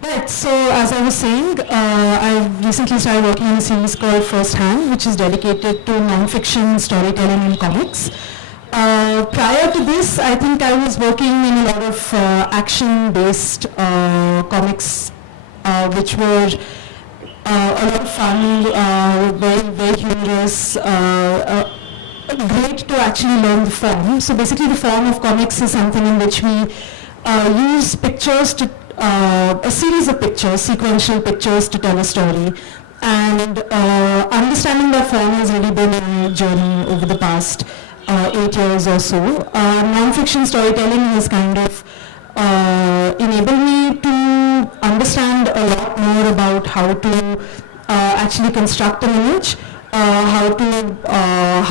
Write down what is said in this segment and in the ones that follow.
Right, so as I was saying, I've recently started working on a series called First Hand, which is dedicated to non-fiction storytelling in comics. Prior to this, I think I was working in a lot of action-based comics, which were a lot of fun, very, very humorous, great to actually learn the form. So basically the form of comics is something in which we use pictures to, a series of pictures, sequential pictures to tell a story. And understanding that form has really been my journey over the past 8 years or so. Non-fiction storytelling has kind of enabled me to understand a lot more about how to actually construct an image, how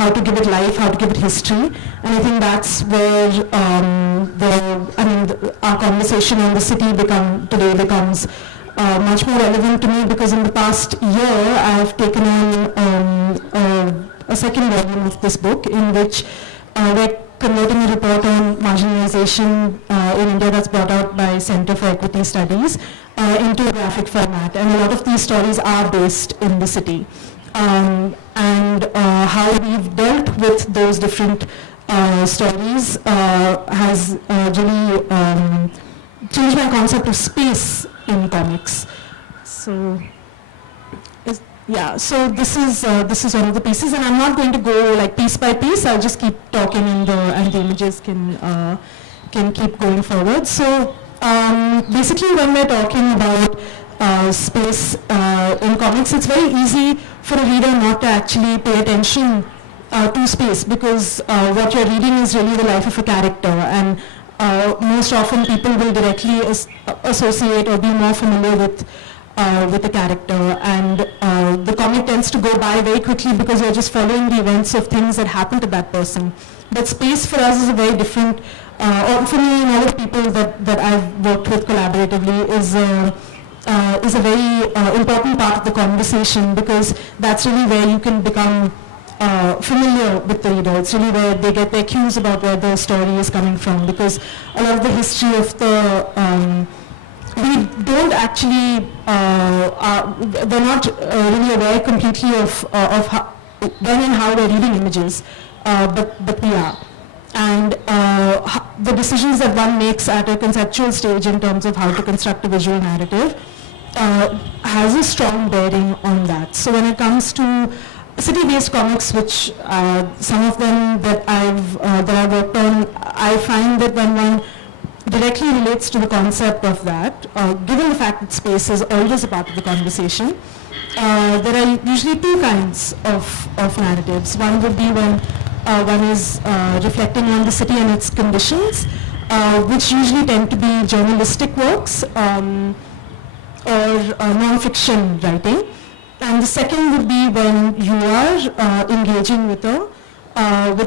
to give it life, how to give it history, and I think that's where our conversation on the city today becomes much more relevant to me, because in the past year I've taken on a second volume of this book in which we're converting a report on marginalization in India that's brought out by Center for Equity Studies into a graphic format, and a lot of these stories are based in the city. And how we've dealt with those different stories has really changed my concept of space in comics. So, so this is one of the pieces, and I'm not going to go like piece by piece. I'll just keep talking, and the images can keep going forward. So basically, when we're talking about space in comics, it's very easy for a reader not to actually pay attention to space, because what you're reading is really the life of a character, and most often people will directly associate or be more familiar with the character, and the comic tends to go by very quickly because you're just following the events of things that happen to that person. But space for us is a very different, or for me and other people that I've worked with collaboratively, is a very important part of the conversation, because that's really where you can become familiar with the reader. It's really where they get their cues about where the story is coming from, because a lot of the history of the we don't actually, they're not really aware completely of how, when and how they're reading images, but we are. And the decisions that one makes at a conceptual stage in terms of how to construct a visual narrative has a strong bearing on that. So when it comes to city-based comics, which some of them that I've worked on, I find that when one directly relates to the concept of that, given the fact that space is always a part of the conversation, there are usually two kinds of narratives. One would be when one is reflecting on the city and its conditions, which usually tend to be journalistic works or non-fiction writing. And the second would be when you are engaging with the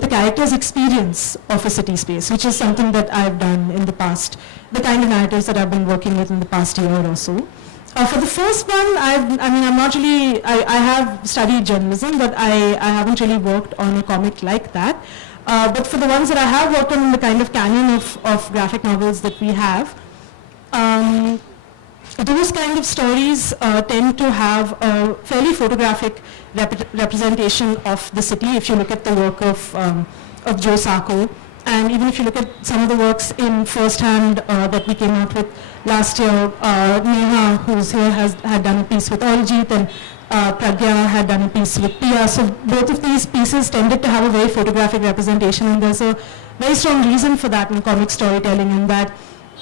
character's experience of a city space, which is something that I've done in the past, the kind of narratives that I've been working with in the past year or so. For the first one, I'm not really, I have studied journalism, but I haven't really worked on a comic like that. But for the ones that I have worked on in the kind of canon of graphic novels that we have, those kind of stories tend to have a fairly photographic representation of the city. If you look at the work of Joe Sacco, and even if you look at some of the works in First Hand that we came out with last year, Neha, who's here, had done a piece with Arijit, and Pragya had done a piece with Pia. So both of these pieces tended to have a very photographic representation, and there's a very strong reason for that in comic storytelling, in that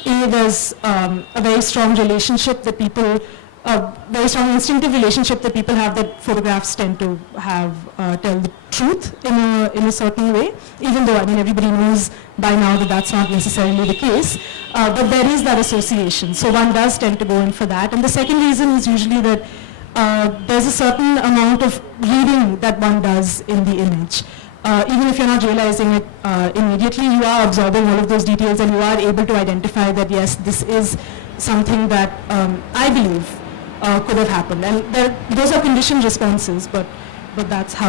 there's a very strong relationship that people, a very strong instinctive relationship that people have, that photographs tend to have, tell the truth in a certain way, even though everybody knows by now that that's not necessarily the case, but there is that association, so one does tend to go in for that. And the second reason is usually that there's a certain amount of reading that one does in the image. Even if you're not realizing it immediately, you are absorbing all of those details, and you are able to identify that, yes, this is something that I believe could have happened. And those are conditioned responses, but that's how,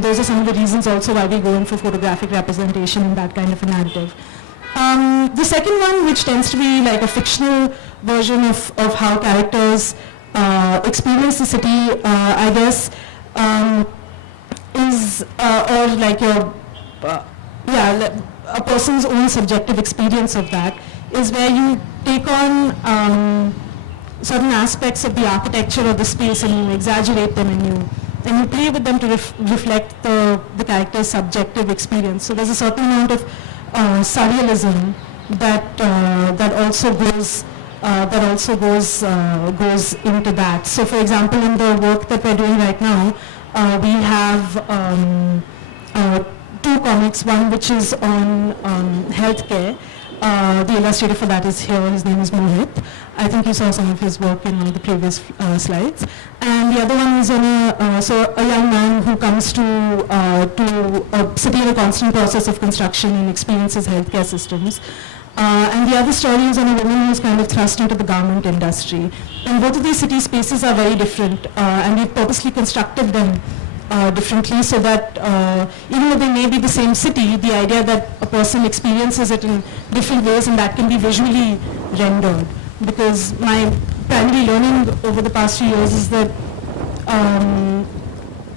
those are some of the reasons also why we go in for photographic representation in that kind of a narrative. The second one, which tends to be like a fictional version of how characters experience the city, I guess, is, or like your, a person's own subjective experience of that, is where you take on certain aspects of the architecture of the space and you exaggerate them and you play with them to reflect the character's subjective experience. So there's a certain amount of surrealism that also goes into that. So for example, in the work that we're doing right now, we have two comics, one which is on healthcare. The illustrator for that is here, his name is Mohit. I think you saw some of his work in one of the previous slides. And the other one is on a young man who comes to a city in a constant process of construction and experiences healthcare systems. And the other story is on a woman who's kind of thrust into the garment industry. And both of these city spaces are very different, and we've purposely constructed them differently so that even though they may be the same city, the idea that a person experiences it in different ways and that can be visually rendered. Because my primary learning over the past few years is that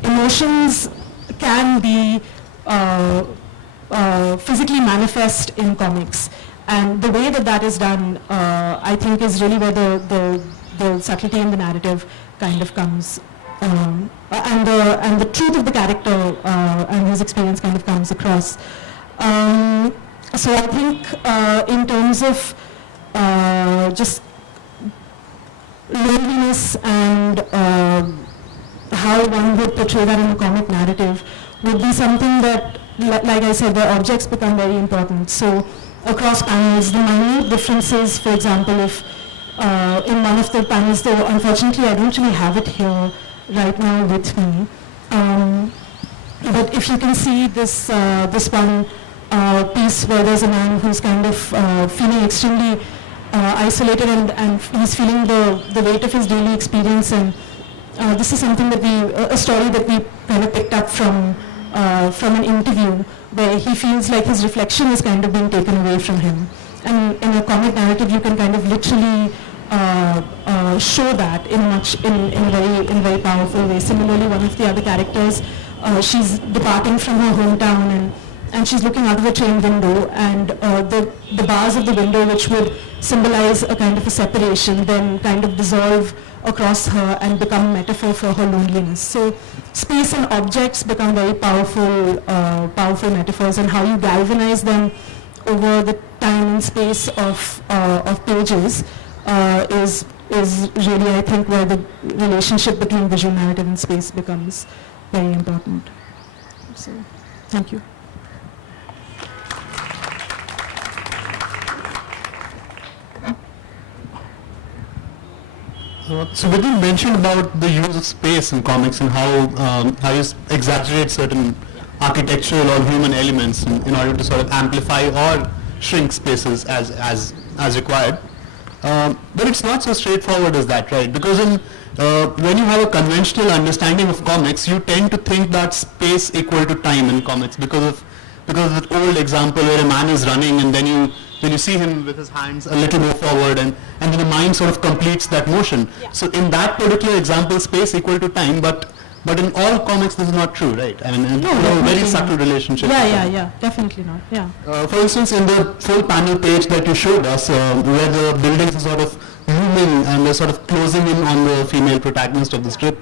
emotions can be physically manifest in comics. And the way that that is done, I think, is really where the subtlety in the narrative kind of comes. And the truth of the character and his experience kind of comes across. So I think in terms of just loneliness and how one would portray that in a comic narrative would be something that, like I said, the objects become very important. So across panels, the minute differences, for example, if in one of the panels, though unfortunately I don't really have it here right now with me, but if you can see this this one piece where there's a man who's kind of feeling extremely isolated and he's feeling the weight of his daily experience, and this is something that a story that we kind of picked up from an interview where he feels like his reflection is kind of being taken away from him. And in a comic narrative, you can kind of literally show that in a very powerful way. Similarly, one of the other characters, she's departing from her hometown and she's looking out of the train window, and the bars of the window, which would symbolize a kind of a separation, then kind of dissolve across her and become a metaphor for her loneliness. So space and objects become very powerful metaphors, and how you galvanize them over the time and space of pages is really, I think, where the relationship between visual narrative and space becomes very important. So, thank you. So Vidya mentioned about the use of space in comics and how you exaggerate certain architectural or human elements in order to sort of amplify or shrink spaces as required. But it's not so straightforward as that, right? Because when you have a conventional understanding of comics, you tend to think that space equal to time in comics because of the old example where a man is running and then you see him with his hands a little more forward and then the mind sort of completes that motion. Yeah. So in that particular example, space equal to time, but in all comics this is not true, right? I mean, no, very subtle relationship. Yeah, definitely not. Yeah. For instance, in the full panel page that you showed us, where the buildings are sort of moving and they're sort of closing in on the female protagonist of the strip,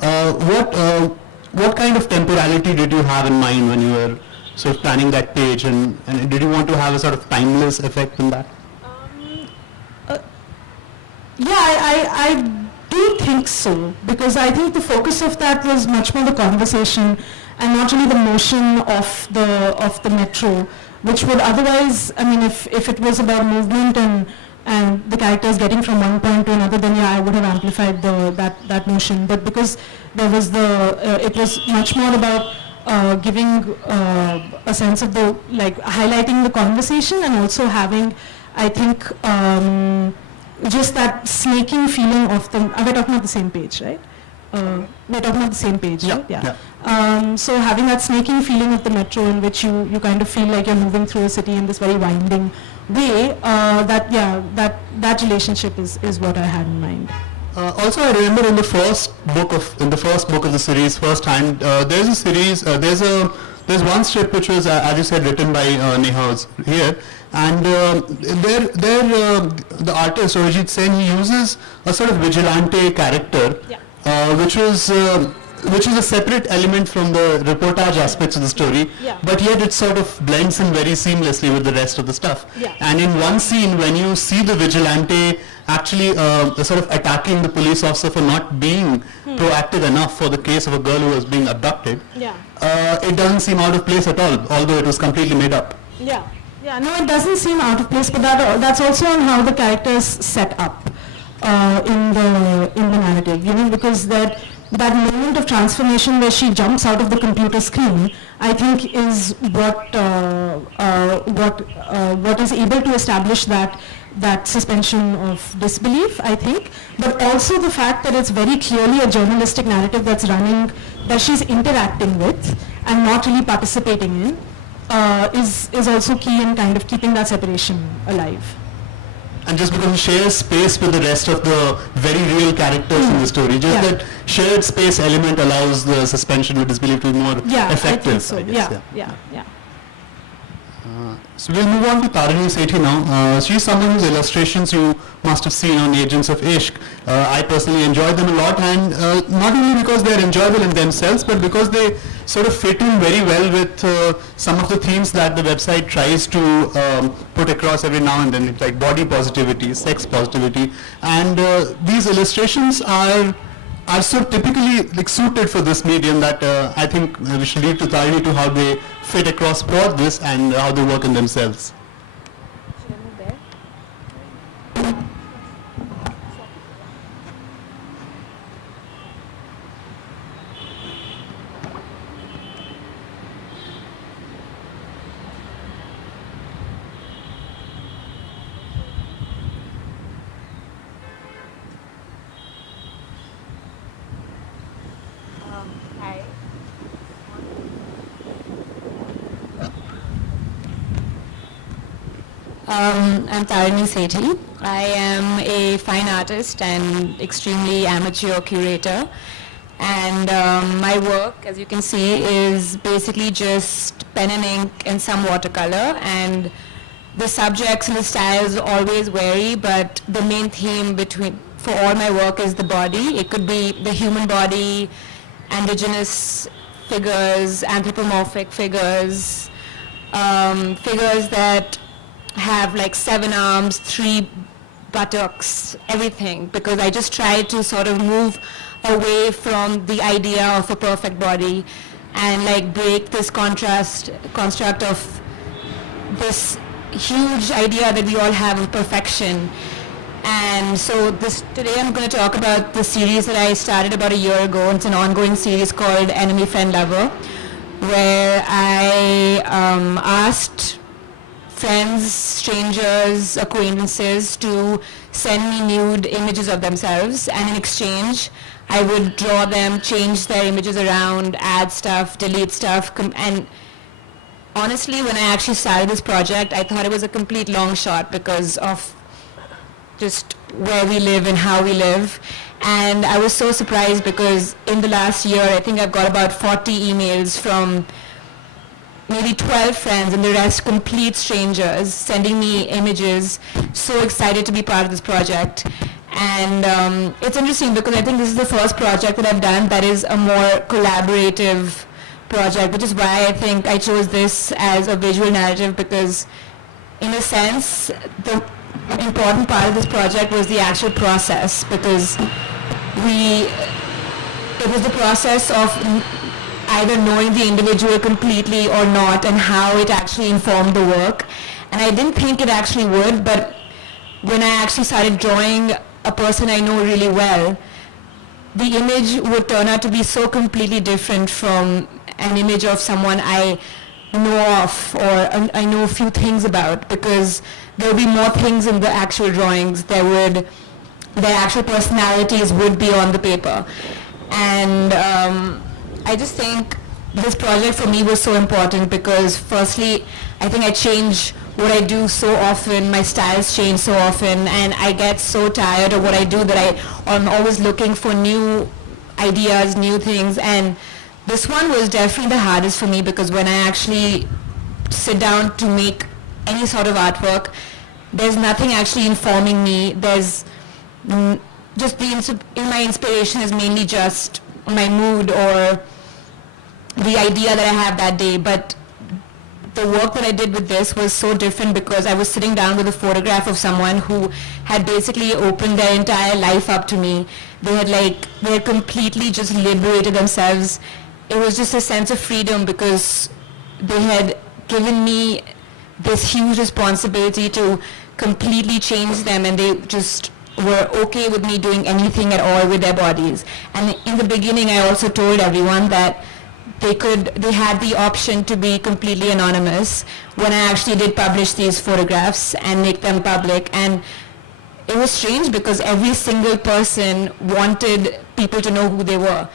what kind of temporality did you have in mind when you were sort of planning that page, and did you want to have a sort of timeless effect in that? I do think so, because I think the focus of that was much more the conversation and not really the motion of the metro, which would otherwise, I mean, if it was about movement and the characters getting from one point to another, then yeah, I would have amplified that motion. But because there was it was much more about giving a sense of highlighting the conversation and also having, I think, just that snaking feeling of we're talking about the same page, right? We're talking about the same page, right? Yeah. So having that snaking feeling of the metro in which you kind of feel like you're moving through a city in this very winding way, that relationship is what I had in mind. Also, I remember in the first book of the series, First Hand, there's a series, there's one strip which was, as you said, written by Neha here, and the artist Arijit Sen, he uses a sort of vigilante character, which is a separate element from the reportage aspects of the story, but yet it sort of blends in very seamlessly with the rest of the stuff. And in one scene, when you see the vigilante actually sort of attacking the police officer for not being proactive enough for the case of a girl who was being abducted, it doesn't seem out of place at all, although it was completely made up. No, it doesn't seem out of place, but that's also on how the characters set up in the narrative, because that moment of transformation where she jumps out of the computer screen, I think is what is able to establish that suspension of disbelief, I think, but also the fact that it's very clearly a journalistic narrative that's running, that she's interacting with and not really participating in, is also key in kind of keeping that separation alive. And just because it shares space with the rest of the very real characters in the story, just that shared space element allows the suspension of disbelief to be more effective. I think so. Yeah. So we'll move on to Tarini Sethi now. She's someone whose illustrations you must have seen on Agents of Ishq. I personally enjoyed them a lot, and not only because they're enjoyable in themselves, but because they sort of fit in very well with some of the themes that the website tries to put across every now and then, like body positivity, sex positivity, and these illustrations are so typically like suited for this medium that I think we should leave to Tarini to how they fit across both this and how they work in themselves. I'm Tarini Sethi. I am a fine artist and extremely amateur curator. And my work, as you can see, is basically just pen and ink and some watercolor. And the subjects and the styles always vary, but the main theme for all my work is the body. It could be the human body, androgynous figures, anthropomorphic figures, figures that have like 7 arms, 3 buttocks, everything, because I just try to sort of move away from the idea of a perfect body and like break this construct of this huge idea that we all have of perfection. And so today I'm going to talk about the series that I started about a year ago. It's an ongoing series called Enemy, Friend, Lover, where I asked friends, strangers, acquaintances to send me nude images of themselves, and in exchange I would draw them, change their images around, add stuff, delete stuff, and honestly when I actually started this project I thought it was a complete long shot because of just where we live and how we live, and I was so surprised because in the last year I think I've got about 40 emails from maybe 12 friends and the rest complete strangers sending me images, so excited to be part of this project. And it's interesting because I think this is the first project that I've done that is a more collaborative project, which is why I think I chose this as a visual narrative, because in a sense the important part of this project was the actual process, because it was the process of either knowing the individual completely or not, and how it actually informed the work. And I didn't think it actually would, but when I actually started drawing a person I know really well, the image would turn out to be so completely different from an image of someone I know of or I know a few things about, because there would be more things in the actual drawings. Their actual personalities would be on the paper. And I just think this project for me was so important because firstly, I think I change what I do so often, my styles change so often, and I get so tired of what I do that I'm always looking for new ideas, new things, and this one was definitely the hardest for me because when I actually sit down to make any sort of artwork, there's nothing actually informing me. There's just my inspiration is mainly just my mood or the idea that I have that day, but the work that I did with this was so different because I was sitting down with a photograph of someone who had basically opened their entire life up to me. They had completely just liberated themselves. It was just a sense of freedom because they had given me this huge responsibility to completely change them, and they just were okay with me doing anything at all with their bodies. And in the beginning I also told everyone that they had the option to be completely anonymous when I actually did publish these photographs and make them public. And it was strange because every single person wanted people to know who they were.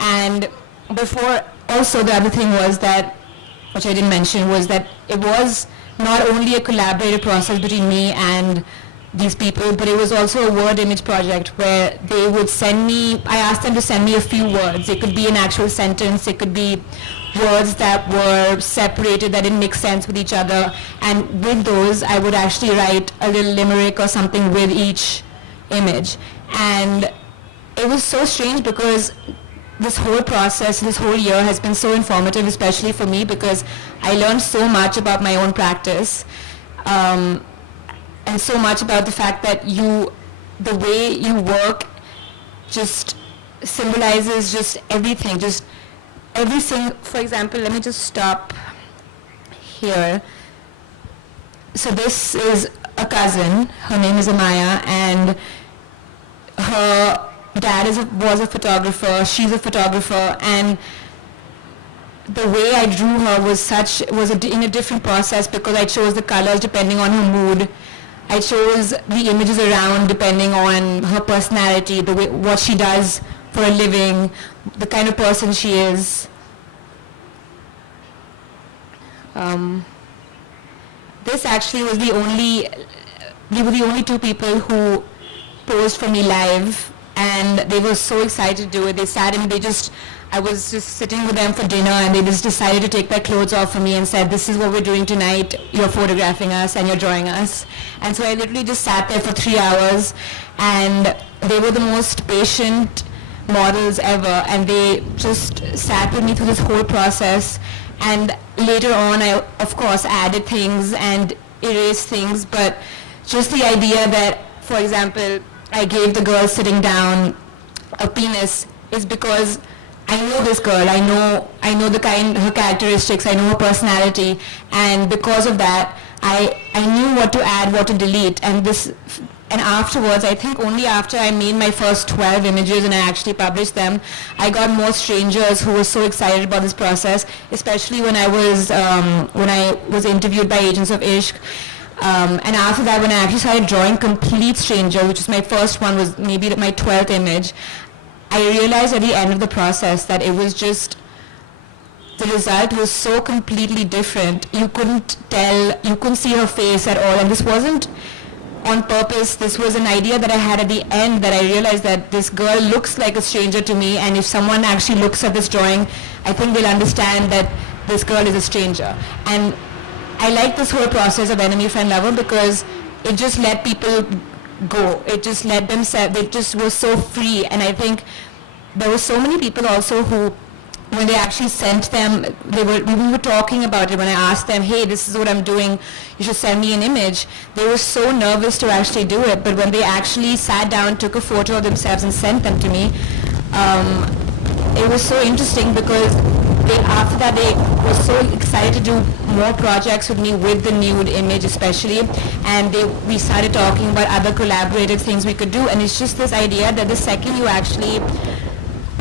And before, also the other thing was that, which I didn't mention, was that it was not only a collaborative process between me and these people, but it was also a word image project where they would send me, I asked them to send me a few words. It could be an actual sentence, it could be words that were separated, that didn't make sense with each other, and with those I would actually write a little limerick or something with each image. And it was so strange because this whole process, this whole year has been so informative, especially for me because I learned so much about my own practice. And so much about the fact that the way you work just symbolizes just everything. For example, let me just stop here. So this is a cousin, her name is Amaya, and her dad was a photographer, she's a photographer, and the way I drew her was in a different process because I chose the colors depending on her mood. I chose the images around depending on her personality, what she does for a living, the kind of person she is. This actually was they were the only two people who posed for me live, and they were so excited to do it. They sat and I was just sitting with them for dinner, and they just decided to take their clothes off for me and said, "This is what we're doing tonight. You're photographing us and you're drawing us." And so I literally just sat there for 3 hours, and they were the most patient models ever, and they just sat with me through this whole process. And later on, I of course added things and erased things, but just the idea that, for example, I gave the girl sitting down a penis is because I know this girl, I know her characteristics, I know her personality, and because of that, I knew what to add, what to delete, and afterwards, I think only after I made my first 12 images and I actually published them, I got more strangers who were so excited about this process, especially when I was interviewed by Agents of Ishq. And after that, when I actually started drawing complete strangers, which was my first one, was maybe my 12th image, I realized at the end of the process that it was just, the result was so completely different. You couldn't see her face at all, and this wasn't on purpose. This was an idea that I had at the end, that I realized that this girl looks like a stranger to me, and if someone actually looks at this drawing, I think they'll understand that this girl is a stranger. And I like this whole process of enemy, friend, lover because it just let people go. It just let them they just were so free. And I think there were so many people also who, when they actually sent them, we were talking about it when I asked them, "Hey, this is what I'm doing, you should send me an image." They were so nervous to actually do it, but when they actually sat down, took a photo of themselves and sent them to me, it was so interesting because after that they were so excited to do more projects with me with the nude image especially, and we started talking about other collaborative things we could do. And it's just this idea that the second you actually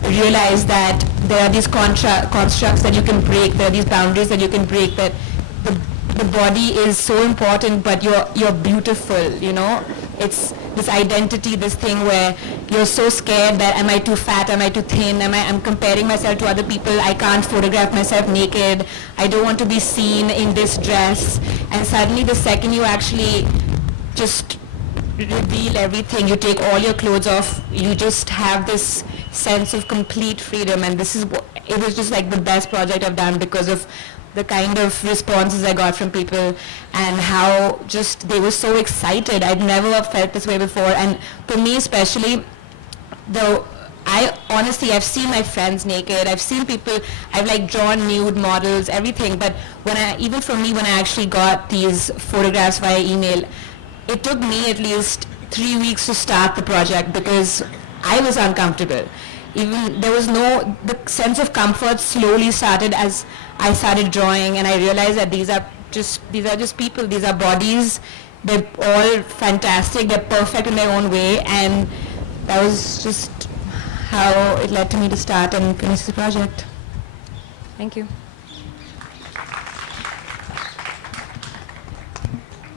realize that there are these constructs that you can break, there are these boundaries that you can break, that the body is so important, but you're beautiful, you know. It's this identity, this thing where you're so scared that am I too fat, am I too thin, I'm comparing myself to other people, I can't photograph myself naked, I don't want to be seen in this dress. And suddenly the second you actually just reveal everything, you take all your clothes off, you just have this sense of complete freedom. And this is it was just like the best project I've done because of the kind of responses I got from people and how just they were so excited. I'd never felt this way before. And for me especially, though, I've seen my friends naked, I've seen people, I've like drawn nude models, everything, but even for me, when I actually got these photographs via email, it took me at least 3 weeks to start the project because I was uncomfortable. Even the sense of comfort slowly started as I started drawing, and I realized that these are just people, these are bodies, they're all fantastic, they're perfect in their own way, and that was just how it led to me to start and finish the project. Thank you.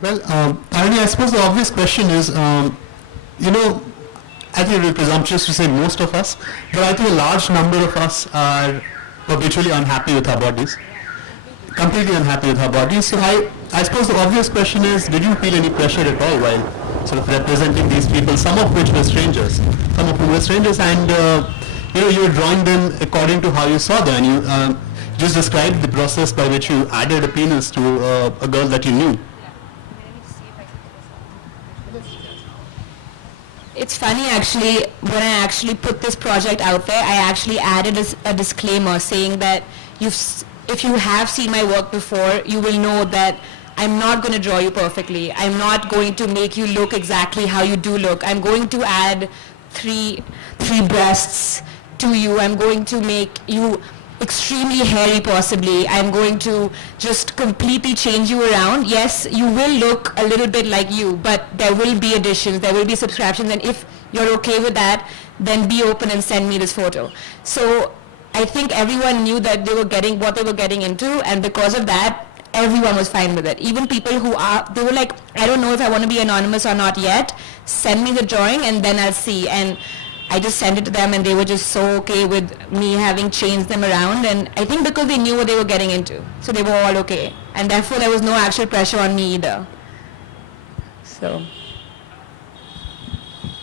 Well, Arnie, I suppose the obvious question is, I think it would be presumptuous to say most of us, but I think a large number of us are habitually unhappy with our bodies, completely unhappy with our bodies. So I suppose the obvious question is, did you feel any pressure at all while sort of representing these people, some of which were strangers, and you were drawing them according to how you saw them, and you just described the process by which you added a penis to a girl that you knew. It's funny actually, when I actually put this project out there, I actually added a disclaimer saying that if you have seen my work before, you will know that I'm not going to draw you perfectly. I'm not going to make you look exactly how you do look. I'm going to add three breasts to you. I'm going to make you extremely hairy possibly. I'm going to just completely change you around. Yes, you will look a little bit like you, but there will be additions, there will be subtractions, and if you're okay with that, then be open and send me this photo. So I think everyone knew that they were getting what they were getting into, and because of that, everyone was fine with it. Even people they were like, I don't know if I want to be anonymous or not yet, send me the drawing and then I'll see. And I just sent it to them and they were just so okay with me having changed them around, and I think because they knew what they were getting into. So they were all okay. And therefore there was no actual pressure on me either. So.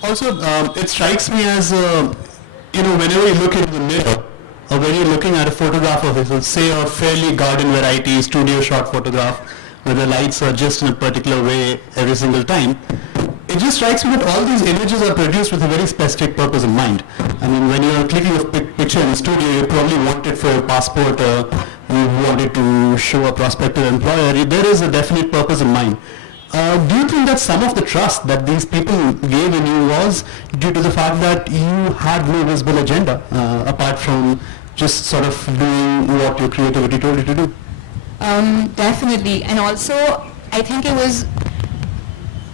Also, it strikes me as, whenever you look into the mirror, or when you're looking at a photograph of, say, a fairly garden variety studio shot photograph, where the lights are just in a particular way every single time, it just strikes me that all these images are produced with a very specific purpose in mind. I mean, when you're clicking a picture in a studio, you probably want it for your passport, you want it to show a prospective employer. There is a definite purpose in mind. Do you think that some of the trust that these people gave in you was due to the fact that you had no visible agenda, apart from just sort of doing what your creativity told you to do? Definitely. And also, I think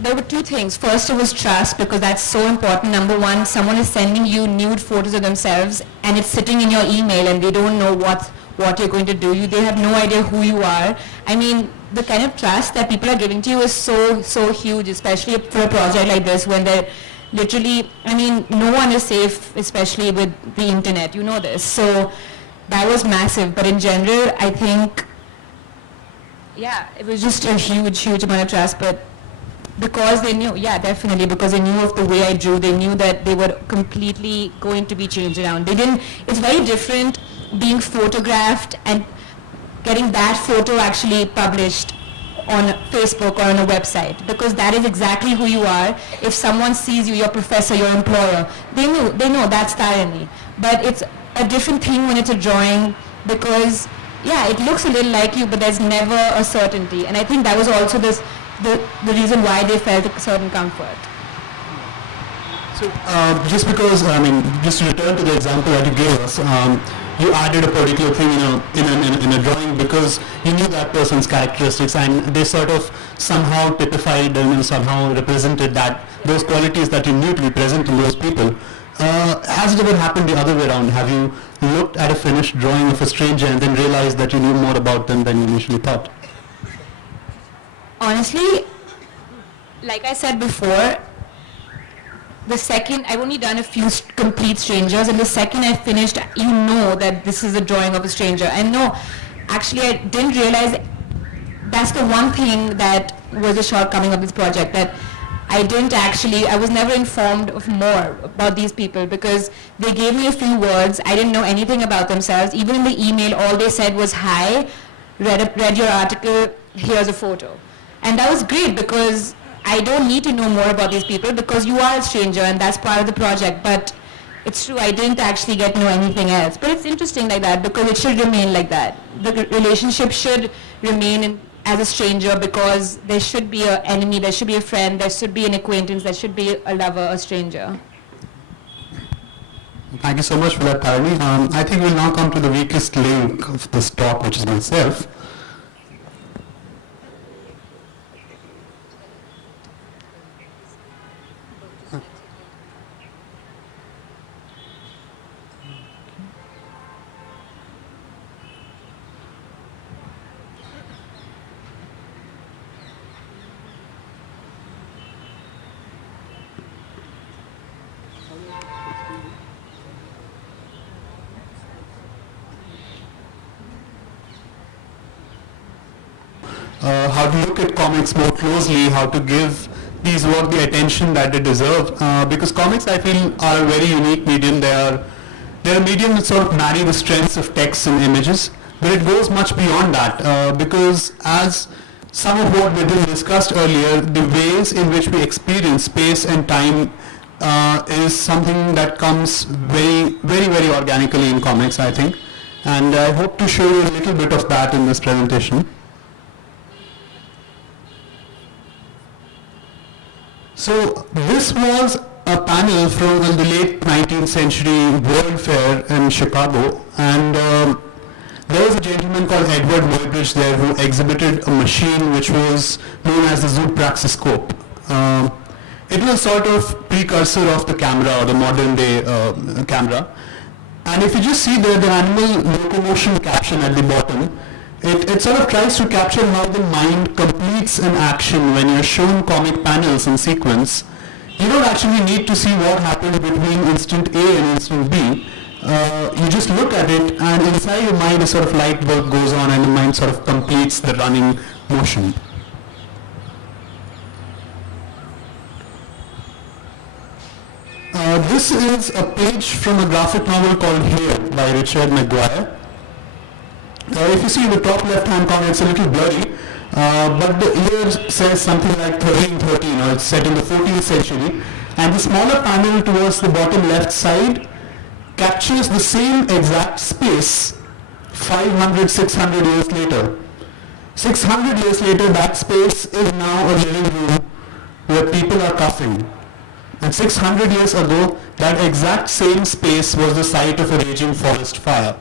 there were two things. First, it was trust, because that's so important. Number one, someone is sending you nude photos of themselves and it's sitting in your email and they don't know what you're going to do. They have no idea who you are. I mean, the kind of trust that people are giving to you is so huge, especially for a project like this when they're literally, no one is safe, especially with the internet, you know this. So that was massive. But in general, I think, it was just a huge amount of trust. But because they knew, definitely, because they knew of the way I drew, they knew that they were completely going to be changed around. It's very different being photographed and getting that photo actually published on Facebook or on a website, because that is exactly who you are. If someone sees you, your professor, your employer, they know that's Tarini. But it's a different thing when it's a drawing, because it looks a little like you, but there's never a certainty. And I think that was also the reason why they felt a certain comfort. So just because, just to return to the example that you gave us, you added a particular thing in a drawing because you knew that person's characteristics, and they sort of somehow typified and somehow represented those qualities that you knew to be present in those people. Has it ever happened the other way around? Have you looked at a finished drawing of a stranger and then realized that you knew more about them than you initially thought? Honestly, like I said before, the second, I've only done a few complete strangers, and the second I finished, you know that this is a drawing of a stranger. And no, actually I didn't realize that's the one thing that was a shortcoming of this project, that I was never informed of more about these people, because they gave me a few words. I didn't know anything about themselves. Even in the email, all they said was, hi, read your article, here's a photo. And that was great, because I don't need to know more about these people, because you are a stranger and that's part of the project. But it's true, I didn't actually get to know anything else. But it's interesting like that, because it should remain like that. The relationship should remain as a stranger, because there should be an enemy, there should be a friend, there should be an acquaintance, there should be a lover, a stranger. Thank you so much for that, Tarini. I think we'll now come to the weakest link of this talk, which is myself. How to look at comics more closely, how to give these work the attention that they deserve, because comics, I feel, are a very unique medium. They're a medium that sort of marry the strengths of text and images, but it goes much beyond that, because as some of what we discussed earlier, the ways in which we experience space and time is something that comes very, very, very organically in comics, I think. And I hope to show you a little bit of that in this presentation. So this was a panel from the late 19th century World Fair in Chicago, and there was a gentleman called Edward Muybridge there who exhibited a machine which was known as the zoopraxiscope. It was a sort of precursor of the camera, or the modern day camera. And if you just see there the animal locomotion caption at the bottom, it sort of tries to capture how the mind completes an action when you're shown comic panels in sequence. You don't actually need to see what happened between instant A and instant B. You just look at it, and inside your mind a sort of light bulb goes on, and the mind sort of completes the running motion. This is a page from a graphic novel called Here by Richard Maguire. If you see in the top left-hand corner, it's a little blurry, but the year says something like 1313, or it's set in the 14th century, and the smaller panel towards the bottom left side captures the same exact space 500, 600 years later. 600 years later, that space is now a living room where people are coughing. And 600 years ago, that exact same space was the site of a raging forest fire.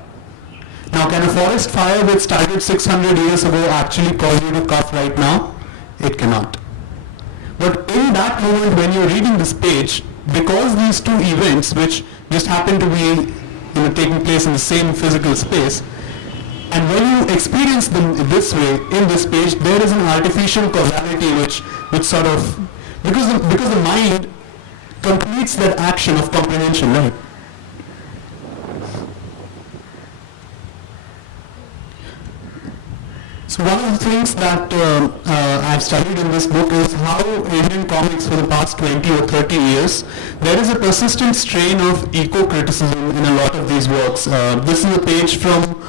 Now, can a forest fire which started 600 years ago actually cause you to cough right now? It cannot. But in that moment when you're reading this page, because these two events, which just happen to be taking place in the same physical space, and when you experience them this way, in this page, there is an artificial causality which sort of, because the mind completes that action of comprehension, right? So one of the things that I've studied in this book is how Indian comics for the past 20 or 30 years, there is a persistent strain of eco-criticism in a lot of these works. This is a page from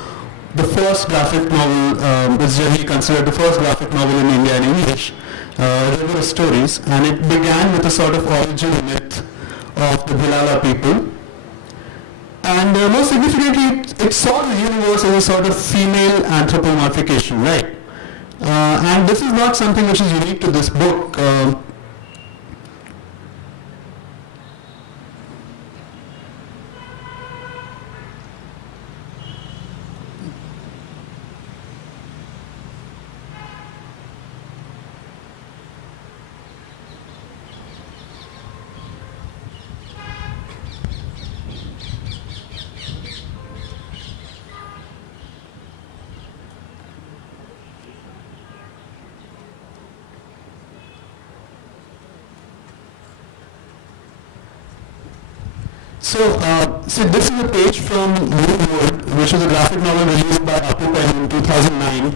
the first graphic novel, is generally considered the first graphic novel in India in English, River Stories, and it began with a sort of origin myth of the Bhilala people. And most significantly, it saw the universe as a sort of female anthropomorphication, right? And this is not something which is unique to this book. So this is a page from Moonwood, which was a graphic novel released by Apu Pen in 2009.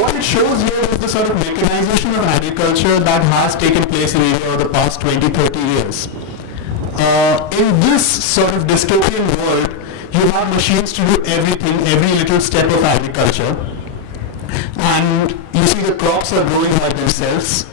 What it shows here is the sort of mechanization of agriculture that has taken place in India over the past 20-30 years. In this sort of dystopian world, you have machines to do everything, every little step of agriculture. And you see the crops are growing by themselves.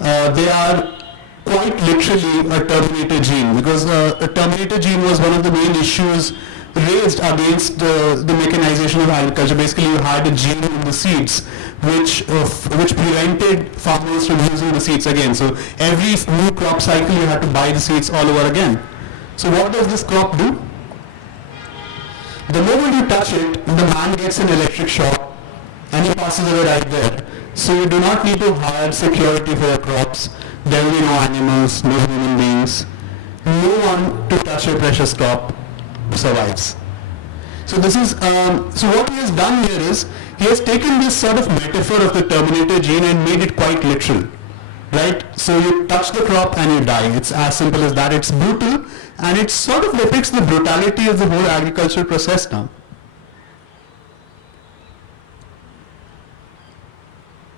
They are quite literally a Terminator gene, because a Terminator gene was one of the main issues raised against the mechanization of agriculture. Basically, you had a gene in the seeds which prevented farmers from using the seeds again. So every new crop cycle, you had to buy the seeds all over again. So what does this crop do? The moment you touch it, the man gets an electric shock and he passes away right there. So you do not need to hire security for your crops. There will be no animals, no human beings. No one to touch your precious crop survives. So this is so what he has done here is he has taken this sort of metaphor of the Terminator gene and made it quite literal, right? So you touch the crop and you die. It's as simple as that. It's brutal, and it sort of depicts the brutality of the whole agricultural process now.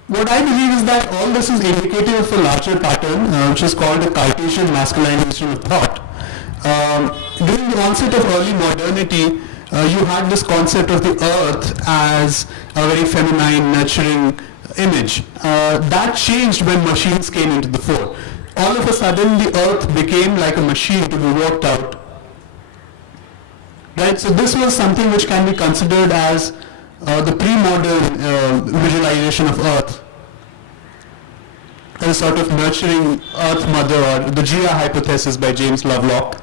What I believe is that all this is indicative of a larger pattern, which is called the Cartesian masculinization of thought. During the onset of early modernity, you had this concept of the earth as a very feminine, nurturing image. That changed when machines came into the fore. All of a sudden, the earth became like a machine to be worked out. Right? So this was something which can be considered as the pre-modern visualization of earth, as a sort of nurturing earth mother, or the Gaia hypothesis by James Lovelock.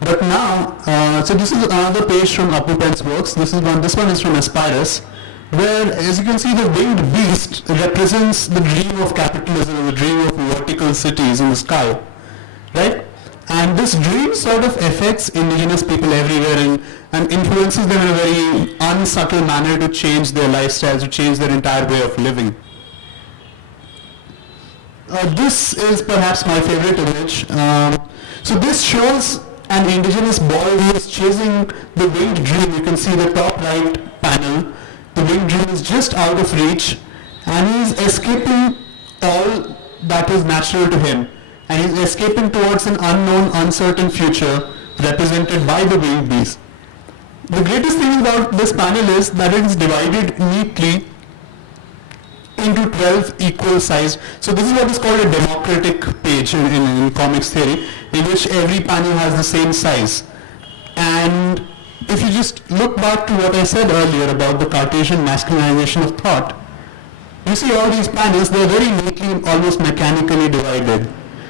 But now, so this is another page from Apu Pen's works. This one is from Aspirus, where, as you can see, the winged beast represents the dream of capitalism, the dream of vertical cities in the sky, right? And this dream sort of affects indigenous people everywhere and influences them in a very unsubtle manner to change their lifestyles, to change their entire way of living. This is perhaps my favorite image. So this shows an indigenous boy who is chasing the winged dream. You can see the top right panel. The winged dream is just out of reach, and he is escaping all that is natural to him. And he is escaping towards an unknown, uncertain future represented by the winged beast. The greatest thing about this panel is that it is divided neatly into 12 equal sized. So this is what is called a democratic page in comics theory, in which every panel has the same size. And if you just look back to what I said earlier about the Cartesian masculinization of thought, you see all these panels, they're very neatly, almost mechanically divided.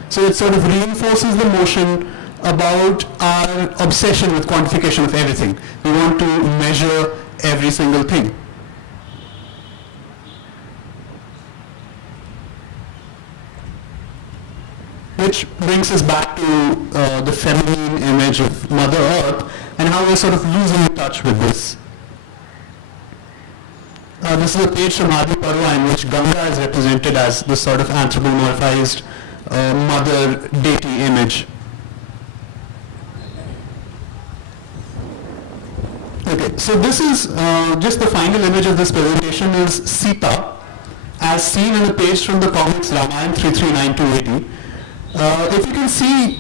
So it sort of reinforces the notion about our obsession with quantification of everything. We want to measure every single thing. Which brings us back to the feminine image of Mother Earth and how we're sort of losing touch with this. This is a page from Adi Parva in which Ganga is represented as this sort of anthropomorphized mother deity image. Okay, so this is just the final image of this presentation is Sita, as seen in the page from the comics Ramayana 339280. If you can see,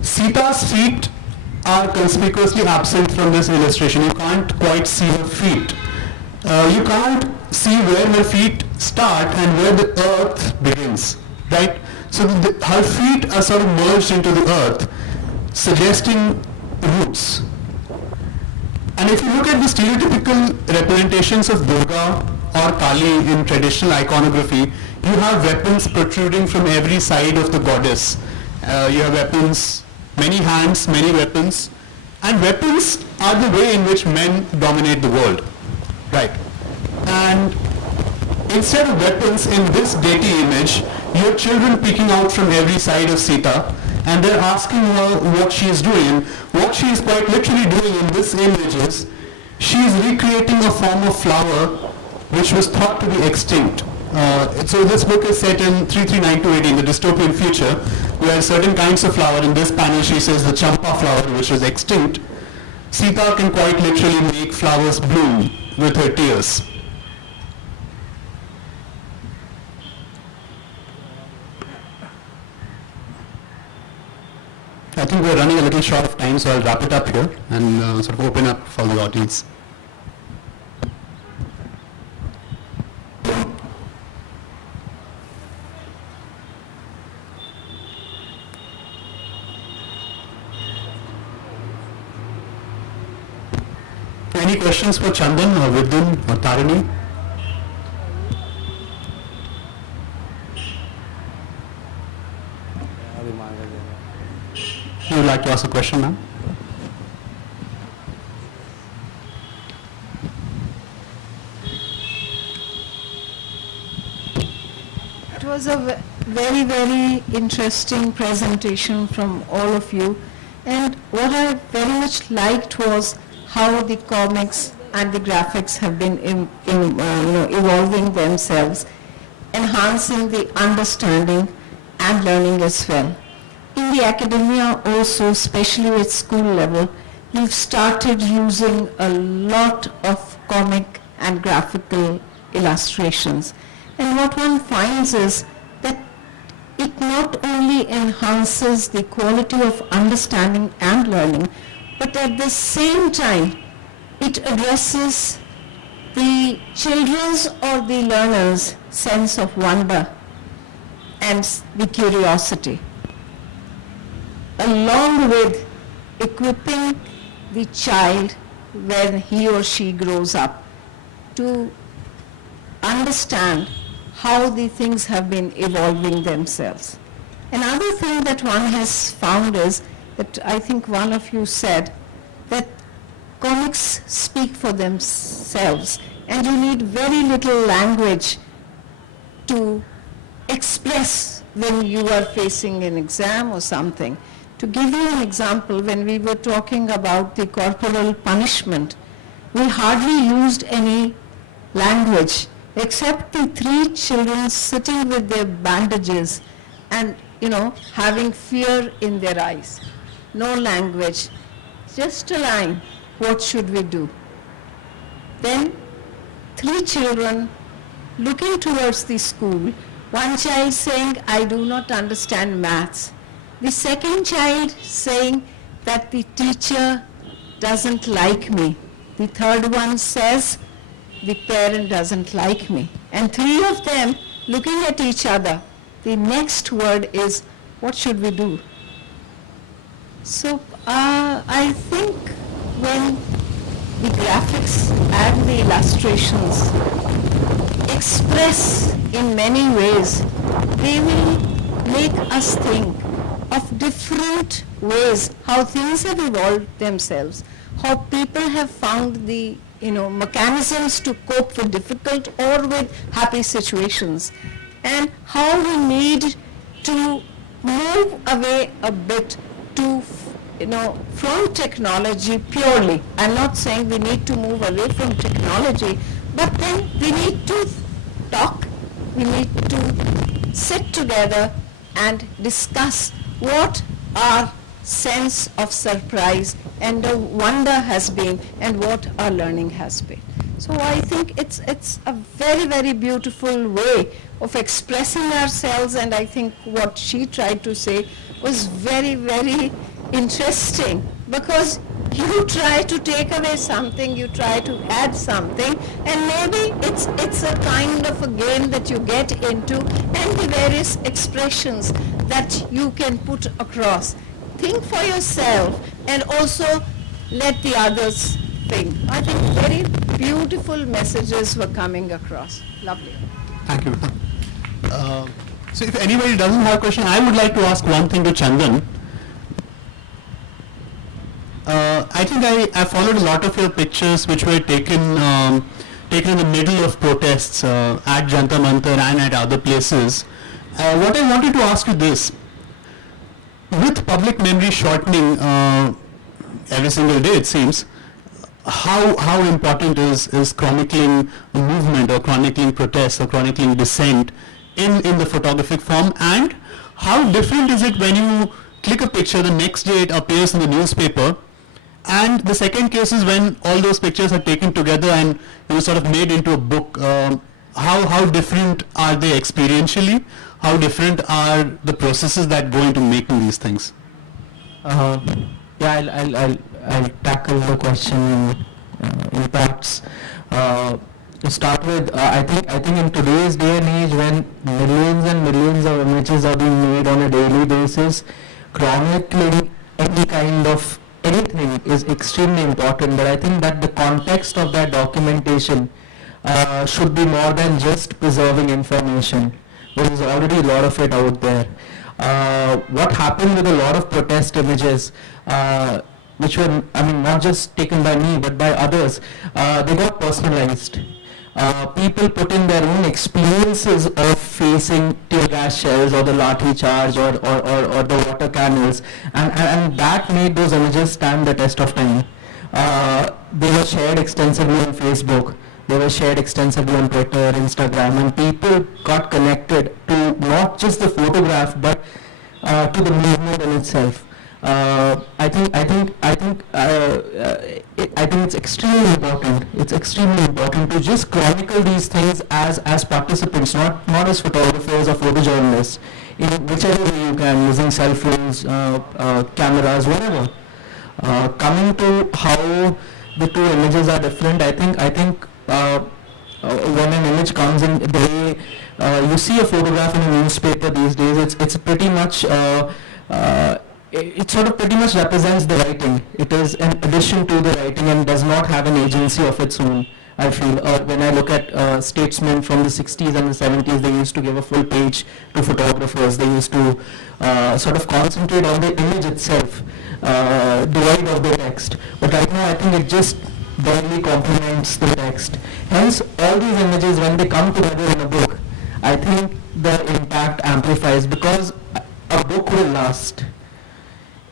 Sita's feet are conspicuously absent from this illustration. You can't quite see her feet. You can't see where her feet start and where the earth begins, right? So her feet are sort of merged into the earth, suggesting roots. And if you look at the stereotypical representations of Durga or Kali in traditional iconography, you have weapons protruding from every side of the goddess. You have weapons, many hands, many weapons, and weapons are the way in which men dominate the world, right? And instead of weapons in this deity image, you have children peeking out from every side of Sita, and they're asking her what she is doing. And what she is quite literally doing in this image is she is recreating a form of flower which was thought to be extinct. So this book is set in 339 to 18, the dystopian future, where certain kinds of flower, in this panel she says the champa flower, which is extinct, Sita can quite literally make flowers bloom with her tears. I think we're running a little short of time, so I'll wrap it up here and sort of open up for the audience. Any questions for Chandan or Vidyan or Tarini? You would like to ask a question, ma'am? It was a very, very interesting presentation from all of you. And what I very much liked was how the comics and the graphics have been evolving themselves, enhancing the understanding and learning as well. In the academia also, especially at school level, we've started using a lot of comic and graphical illustrations. And what one finds is that it not only enhances the quality of understanding and learning, but at the same time, it addresses the children's or the learner's sense of wonder and the curiosity, along with equipping the child when he or she grows up to understand how the things have been evolving themselves. Another thing that one has found is that I think one of you said that comics speak for themselves and you need very little language to express when you are facing an exam or something. To give you an example, when we were talking about the corporal punishment, we hardly used any language except the three children sitting with their bandages and, having fear in their eyes. No language, just a line, what should we do? Then three children looking towards the school, one child saying, I do not understand maths. The second child saying that the teacher doesn't like me. The third one says, the parent doesn't like me. And three of them looking at each other. The next word is, what should we do? So I think when the graphics and the illustrations express in many ways, they will make us think of different ways how things have evolved themselves, how people have found the mechanisms to cope with difficult or with happy situations, and how we need to move away a bit to from technology purely. I'm not saying we need to move away from technology, but then we need to talk, we need to sit together and discuss what our sense of surprise and wonder has been and what our learning has been. So I think it's a very, very beautiful way of expressing ourselves, and I think what she tried to say was very, very interesting, because you try to take away something, you try to add something, and maybe it's a kind of a game that you get into, and the various expressions that you can put across. Think for yourself and also let the others think. I think very beautiful messages were coming across. Lovely. Thank you. So if anybody doesn't have a question, I would like to ask one thing to Chandan. I think I followed a lot of your pictures which were taken in the middle of protests at Jantar Mantar and at other places. What I wanted to ask you this, with public memory shortening every single day it seems, how important is chronicling a movement or chronicling protests or chronicling dissent in the photographic form, and how different is it when you click a picture, the next day it appears in the newspaper, and the second case is when all those pictures are taken together and sort of made into a book. How different are they experientially? How different are the processes that go into making these things? Yeah, I'll tackle the question in parts. To start with, I think in today's day and age, when millions and millions of images are being made on a daily basis, chronicling any kind of anything is extremely important. But I think that the context of that documentation should be more than just preserving information. There is already a lot of it out there. What happened with a lot of protest images, which were, not just taken by me, but by others, they got personalized. People put in their own experiences of facing tear gas shells or the lathi charge or the water cannons, and that made those images stand the test of time. They were shared extensively on Facebook. They were shared extensively on Twitter, Instagram, and people got connected to not just the photograph, but to the movement in itself. I think it's extremely important. It's extremely important to just chronicle these things as participants, not as photographers or photojournalists, in whichever way you can, using cell phones, cameras, whatever. Coming to how the two images are different, I think when an image comes in, the way you see a photograph in a newspaper these days, it's pretty much it sort of pretty much represents the writing. It is an addition to the writing and does not have an agency of its own, I feel. When I look at statesmen from the 60s and the 70s, they used to give a full page to photographers. They used to sort of concentrate on the image itself, devoid of the text. But right now I think it just barely complements the text. Hence, all these images, when they come together in a book, I think the impact amplifies, because a book will last.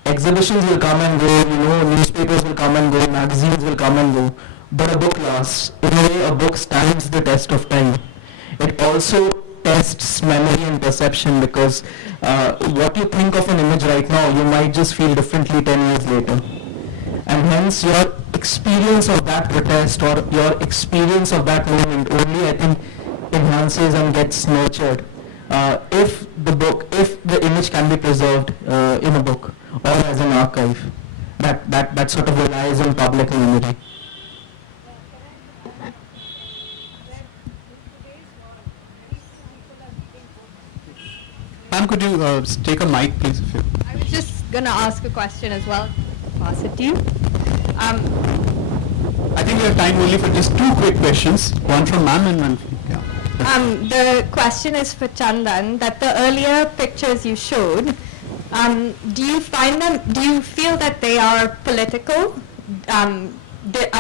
Exhibitions will come and go, newspapers will come and go, magazines will come and go, but a book lasts. In a way, a book stands the test of time. It also tests memory and perception, because what you think of an image right now, you might just feel differently 10 years later. And hence, your experience of that protest or your experience of that moment only, I think, enhances and gets nurtured if the image can be preserved in a book or as an archive. That sort of relies on public memory. Ma'am, could you take a mic, please? If you I was just going to ask a question as well. Pass it to you. I think we have time only for just two quick questions. One from ma'am and one from, The question is for Chandan, that the earlier pictures you showed, do you feel that they are political? Are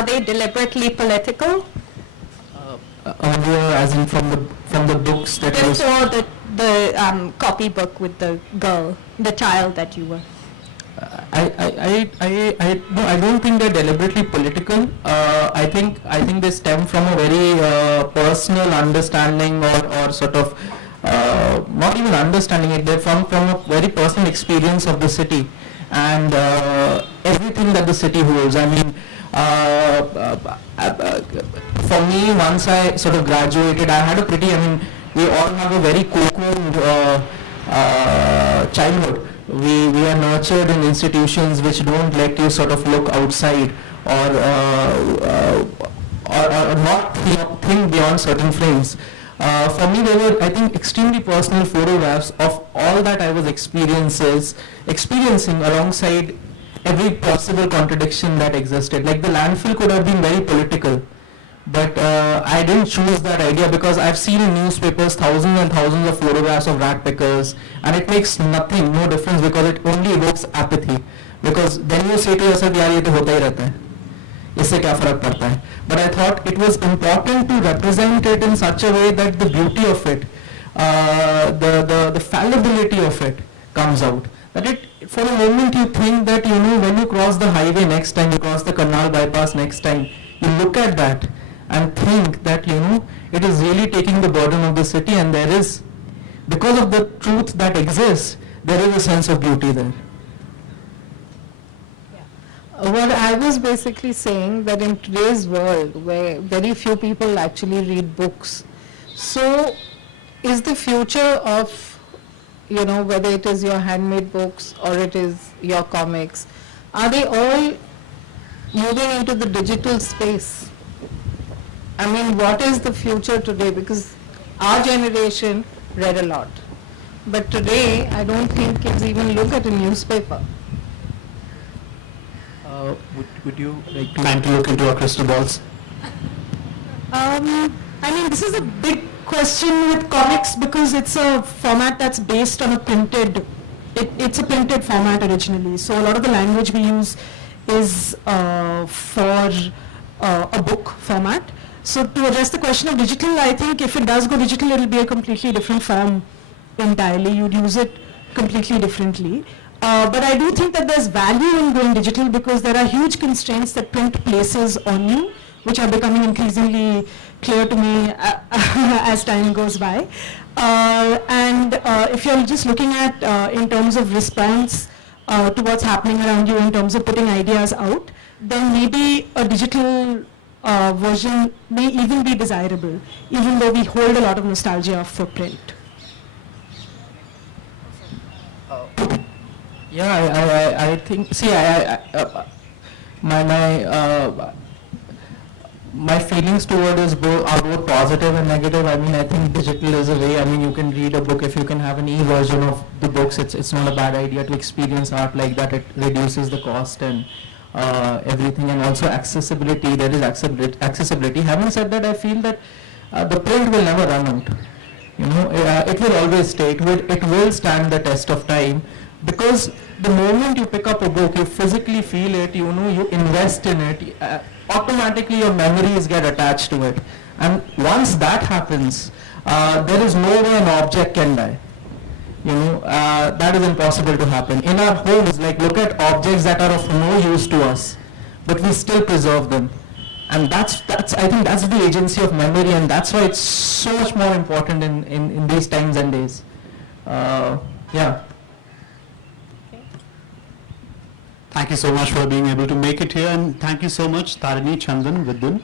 they deliberately political? Earlier, as in from the books that was... Before the copybook with the girl, the child that you were. No, I don't think they're deliberately political. I think they stem from a very personal understanding or sort of not even understanding it. They're from a very personal experience of the city and everything that the city holds. I mean, for me, once I sort of graduated, I had a pretty. We all have a very cocooned childhood. We are nurtured in institutions which don't let you sort of look outside or not think beyond certain frames. For me, they were, I think, extremely personal photographs of all that I was experiencing alongside every possible contradiction that existed. Like the landfill could have been very political, but I didn't choose that idea because I've seen in newspapers thousands and thousands of photographs of rat pickers, and it makes no difference because it only evokes apathy. Because then you say to yourself, yaar ye to hota hi rehta hai, isse kya farak padta hai. But I thought it was important to represent it in such a way that the beauty of it, the fallibility of it comes out. That it for a moment you think that, when you cross the highway next time, you cross the canal bypass next time, you look at that and think that, it is really taking the burden of the city, and there is, because of the truth that exists, there is a sense of beauty there. What I was basically saying, that in today's world where very few people actually read books, so is the future of, whether it is your handmade books or it is your comics, are they all moving into the digital space? I mean, what is the future today? Because our generation read a lot, but today I don't think kids even look at a newspaper. Would you like to? Time to look into our crystal balls. I mean, this is a big question with comics because it's a format that's based on a printed, it's a printed format originally. So a lot of the language we use is for a book format. So to address the question of digital, I think if it does go digital, it'll be a completely different form entirely. You'd use it completely differently. But I do think that there's value in going digital because there are huge constraints that print places on you, which are becoming increasingly clear to me as time goes by. And if you're just looking at in terms of response to what's happening around you in terms of putting ideas out, then maybe a digital version may even be desirable, even though we hold a lot of nostalgia for print. Yeah, I think, see, my feelings toward is are both positive and negative. I mean, I think digital is a way. I mean, you can read a book if you can have an e-version of the books. It's not a bad idea to experience art like that. It reduces the cost and everything, and also accessibility. There is accessibility. Having said that, I feel that the print will never run out. It will always stay. It will stand the test of time. Because the moment you pick up a book, you physically feel it, you invest in it, automatically your memories get attached to it. And once that happens, there is no way an object can die. That is impossible to happen. In our homes, look at objects that are of no use to us, but we still preserve them. And that's I think that's the agency of memory, and that's why it's so much more important in these times and days. Yeah. Thank you so much for being able to make it here, and thank you so much, Tarini, Chandan, Vidyan.